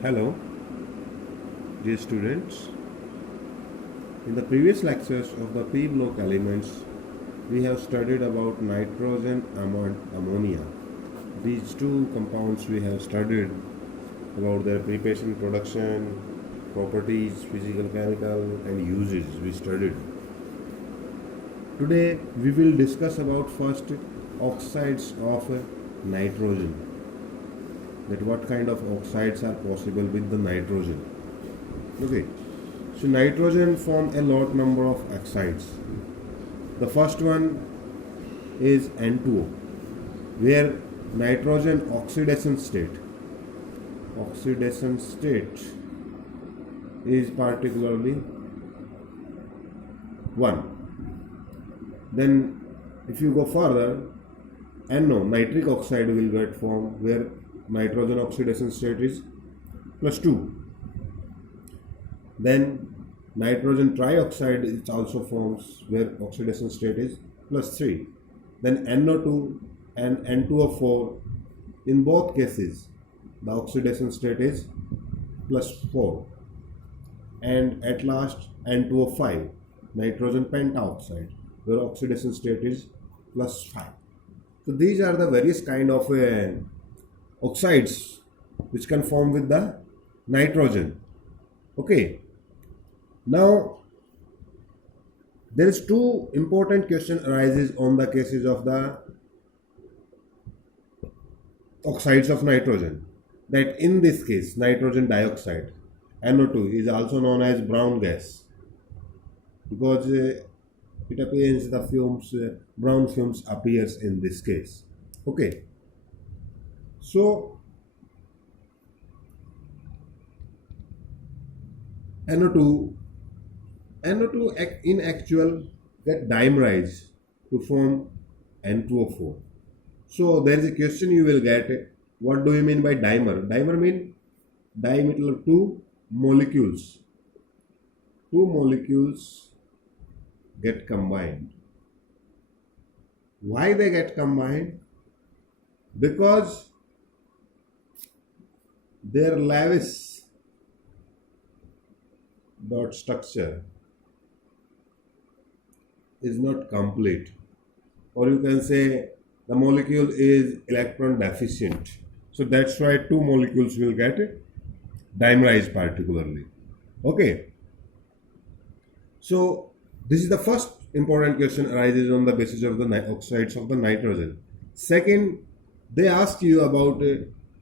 Hello, dear students. In the previous lectures of the P block elements, we have studied about nitrogen and ammonia. These two compounds we have studied about their preparation, production, properties, physical, chemical, and uses. We studied. Today we will discuss about first oxides of nitrogen. That what kind of oxides are possible with the nitrogen. Okay. So nitrogen form a lot number of oxides. The first one is N2O, where nitrogen oxidation state is particularly 1. Then if you go further, NO, nitric oxide will get formed where nitrogen oxidation state is +2. Then nitrogen trioxide it also forms where oxidation state is +3. Then NO2 and N2O4, in both cases the oxidation state is +4. And at last N2O5, nitrogen pentaoxide, where oxidation state is +5. So these are the various kind of oxides which can form with the nitrogen. Okay. Now there is two important question arises on the cases of the oxides of nitrogen. That in this case nitrogen dioxide NO2 is also known as brown gas because it appears the fumes brown fumes appears in this case. Okay. So NO2 in actual get dimerized to form N2O4. So there is a question you will get, what do you mean by dimer? Dimer mean dimetal two molecules. Two molecules get combined. Why they get combined? Because their Lewis dot structure is not complete, or you can say the molecule is electron deficient. So that's why two molecules will get dimerized particularly. Okay. So this is the first important question arises on the basis of the oxides of the nitrogen. Second, they ask you about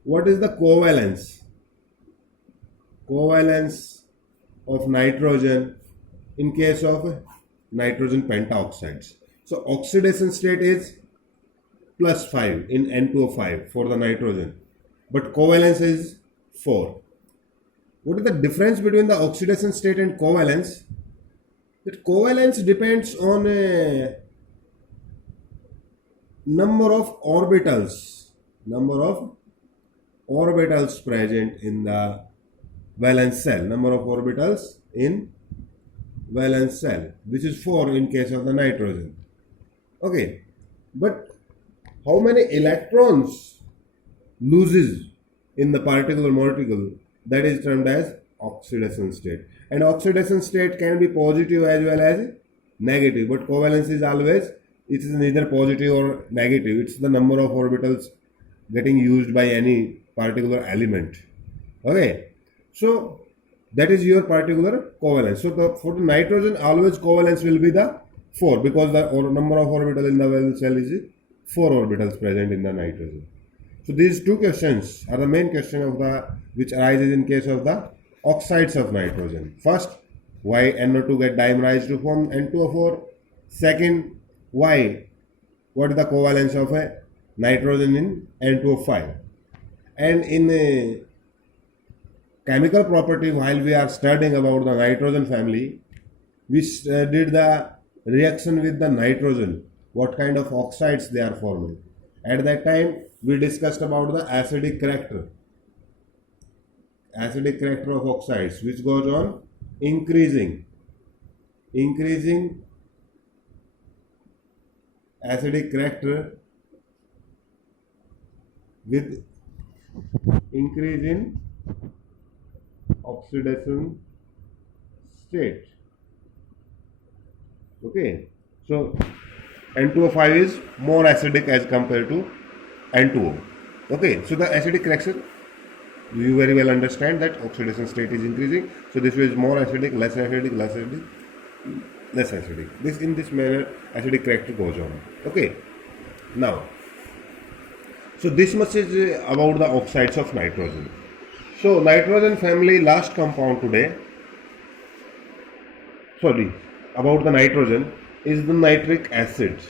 what is the covalence of nitrogen in case of nitrogen pentaoxides. So oxidation state is +5 in N2O5 for the nitrogen, but covalence is 4. What is the difference between the oxidation state and covalence? That covalence depends on a number of orbitals present in the valence shell, number of orbitals in valence shell, which is 4 in case of the nitrogen. Okay, but how many electrons loses in the particular molecule, that is termed as oxidation state. And oxidation state can be positive as well as negative, but covalence is always, it is neither positive or negative, it's the number of orbitals getting used by any particular element. Okay, so that is your particular covalence. So for the nitrogen always covalence will be the 4 because the number of orbitals in the valence shell is 4 orbitals present in the nitrogen. So these two questions are the main question of the which arises in case of the oxides of nitrogen. First, why NO2 get dimerized to form N2O4? Second, why what is the covalence of a nitrogen in N2O5? And in a chemical property, while we are studying about the nitrogen family, we did the reaction with the nitrogen, what kind of oxides they are forming. At that time we discussed about the acidic character of oxides, which goes on increasing acidic character with increase in oxidation state. Okay, so N2O5 is more acidic as compared to N2O. Okay, so the acidic reaction, you very well understand that oxidation state is increasing. So this is more acidic, less acidic, less acidic, less acidic. This in this manner acidic reaction goes on. Okay, now so this much is about the oxides of nitrogen. So nitrogen family last compound today, sorry, about the nitrogen is the nitric acids.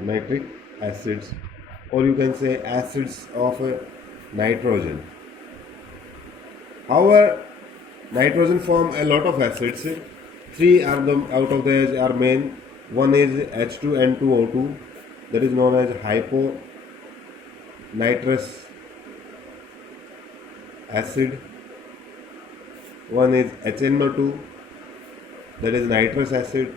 Nitric acids, or you can say acids of nitrogen. However, nitrogen form a lot of acids. Three are the out of these are main. One is H2N2O2, that is known as hyponitrous acid. One is HNO2, that is nitrous acid.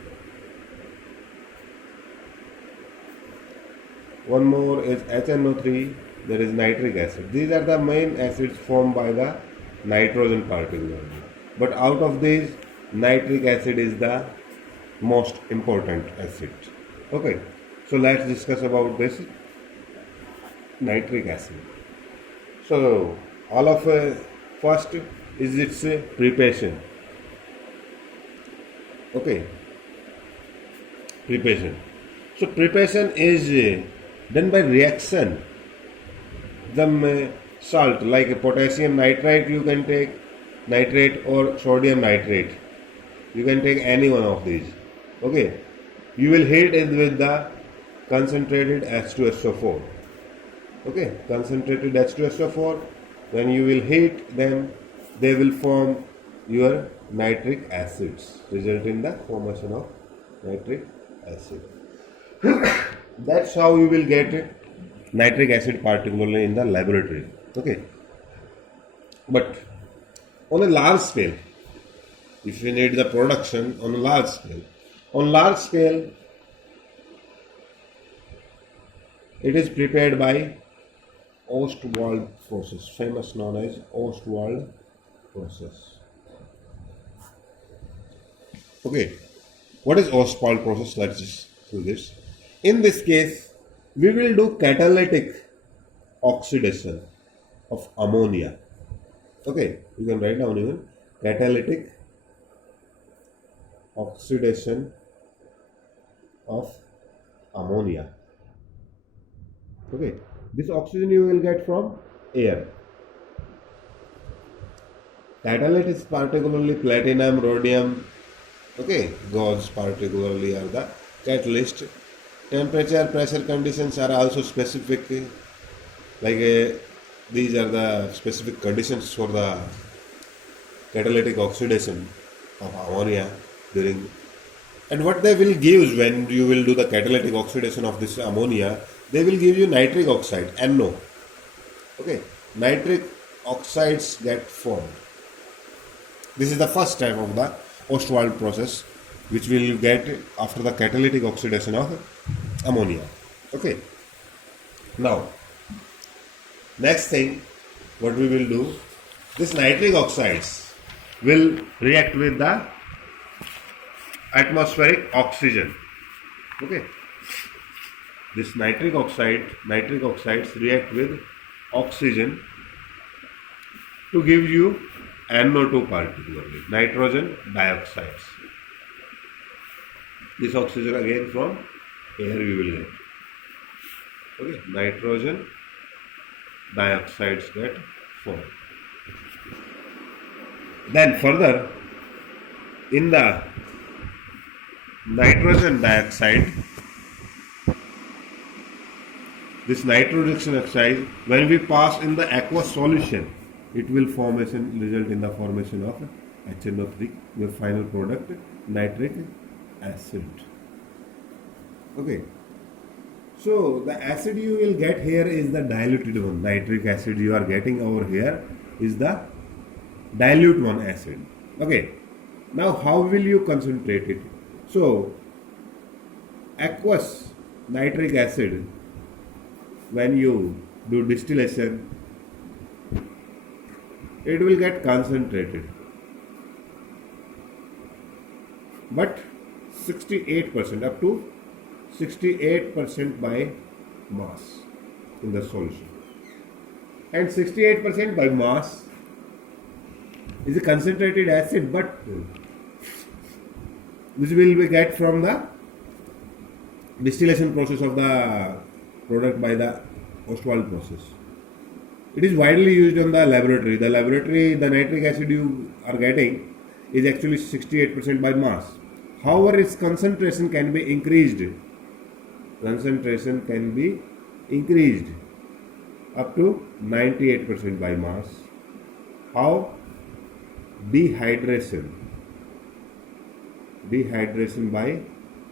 One more is HNO3, that is nitric acid. These are the main acids formed by the nitrogen particle. But out of these, nitric acid is the most important acid. Okay, so let's discuss about this nitric acid. So all of first is its preparation. Okay, preparation. So preparation is done by reaction. The salt like potassium nitrate you can take, nitrate or sodium nitrate. You can take any one of these. Okay, you will heat it with the concentrated H2SO4. Okay, concentrated H2SO4. When you will heat them, they will form your nitric acids, result in the formation of nitric acid. That's how you will get nitric acid, particularly in the laboratory. Okay, but on a large scale, if you need the production on a large scale, it is prepared by Ostwald process, famous known as Ostwald process. Okay, what is Ostwald process? Let's just do this. In this case, we will do catalytic oxidation of ammonia. Okay, you can write down even catalytic oxidation of ammonia. Okay, this oxygen you will get from air. Catalyst is particularly platinum, rhodium. Okay, gauze particularly are the catalyst. Temperature, pressure conditions are also specific. Like these are the specific conditions for the catalytic oxidation of ammonia during. And what they will give when you will do the catalytic oxidation of this ammonia, they will give you nitric oxide, NO. Okay, nitric oxides get formed. This is the first step of the Ostwald process, which will get after the catalytic oxidation of ammonia. Okay. Now, next thing, what we will do, this nitric oxides will react with the atmospheric oxygen. Okay. This nitric oxides react with oxygen to give you NO2 particularly, nitrogen dioxides. This oxygen again from air we will get. Okay, nitrogen dioxides get formed. Then further, in the nitrogen dioxide, this nitrogen oxide, when we pass in the aqueous solution, it will result in the formation of HNO3, your final product, nitric acid. Okay. So the acid you will get here is the diluted one. Nitric acid you are getting over here is the dilute one acid. Okay. Now how will you concentrate it? So aqueous nitric acid, when you do distillation, it will get concentrated. But 68%, up to 68% by mass in the solution. And 68% by mass is a concentrated acid, but this will be get from the distillation process of the product by the Ostwald process. It is widely used in the laboratory. The nitric acid you are getting is actually 68% by mass. However, its concentration can be increased. Concentration can be increased up to 98% by mass. How? Dehydration by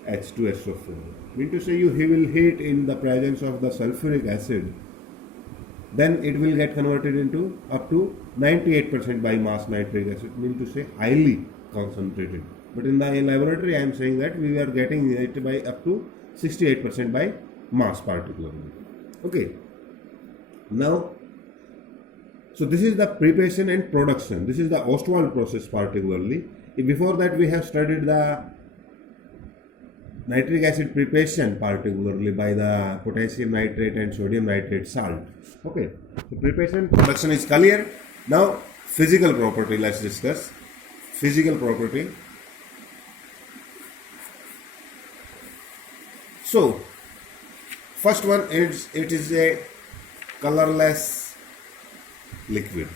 H2SO4. Mean to say you will heat in the presence of the sulfuric acid, then it will get converted into up to 98% by mass nitric acid, mean to say highly concentrated. But in the laboratory I am saying that we are getting it by up to 68% by mass particularly. Okay. Now, so this is the preparation and production. This is the Ostwald process particularly. Before that we have studied the nitric acid preparation particularly by the potassium nitrate and sodium nitrate salt. Okay, so preparation, production is clear. Now physical property, let's discuss physical property. So first one is it is a colorless liquid.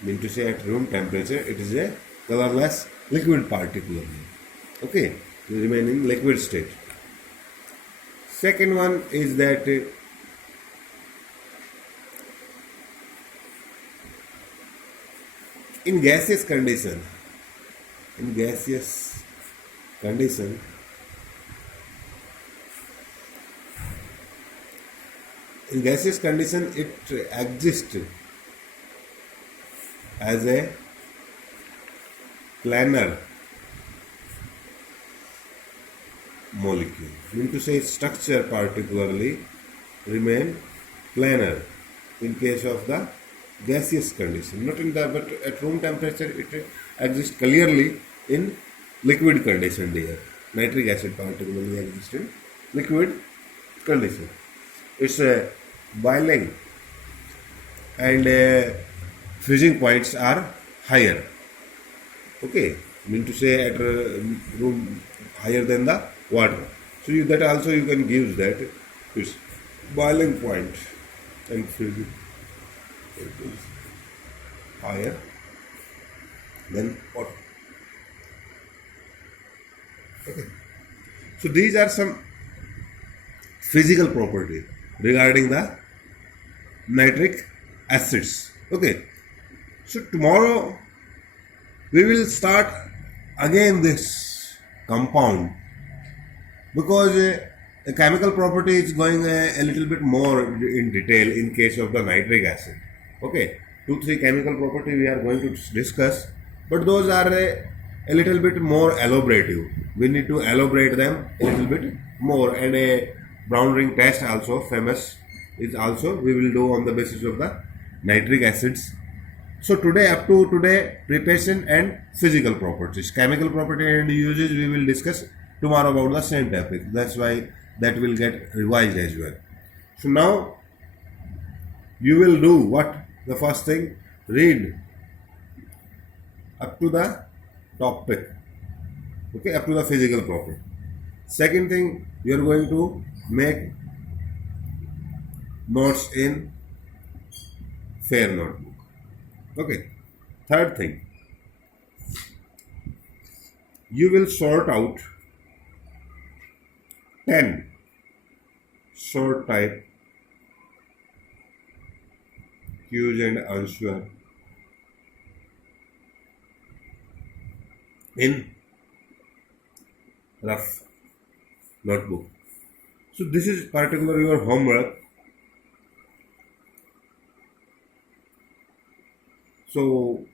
Mean to say at room temperature it is a colorless liquid particularly. Okay, will remain in liquid state. Second one is that in gaseous condition it exists as a planar molecule. Mean to say structure particularly remain planar in case of the gaseous condition. Not in the, but at room temperature it exists clearly in liquid condition there. Nitric acid particularly exists in liquid condition. Its boiling and freezing points are higher. Okay, mean to say at room higher than the water. So that also you can give that its boiling point and freezing point is higher than water. Okay. So these are some physical properties regarding the nitric acids. Okay. So tomorrow we will start again this compound because the chemical property is going a little bit more in detail in case of the nitric acid. Okay, 2-3 chemical property we are going to discuss, but those are a little bit more elaborative. We need to elaborate them a little bit more, and a Brown ring test also famous is also we will do on the basis of the nitric acids. So today, up to today, preparation and physical properties, chemical property and uses we will discuss tomorrow about the same topic. That's why that will get revised as well. So now you will do what? The first thing, read up to the topic, okay, up to the physical property. Second thing, you are going to make notes in fair notebook. Okay. Third thing, you will sort out 10 short type Q's and answer in rough notebook. So this is particular your homework. So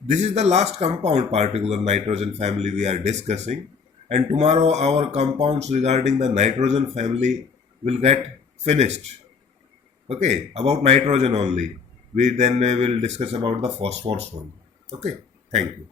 this is the last compound particular nitrogen family we are discussing, and tomorrow our compounds regarding the nitrogen family will get finished. Okay, about nitrogen only. We will discuss about the phosphorus one. Okay, thank you.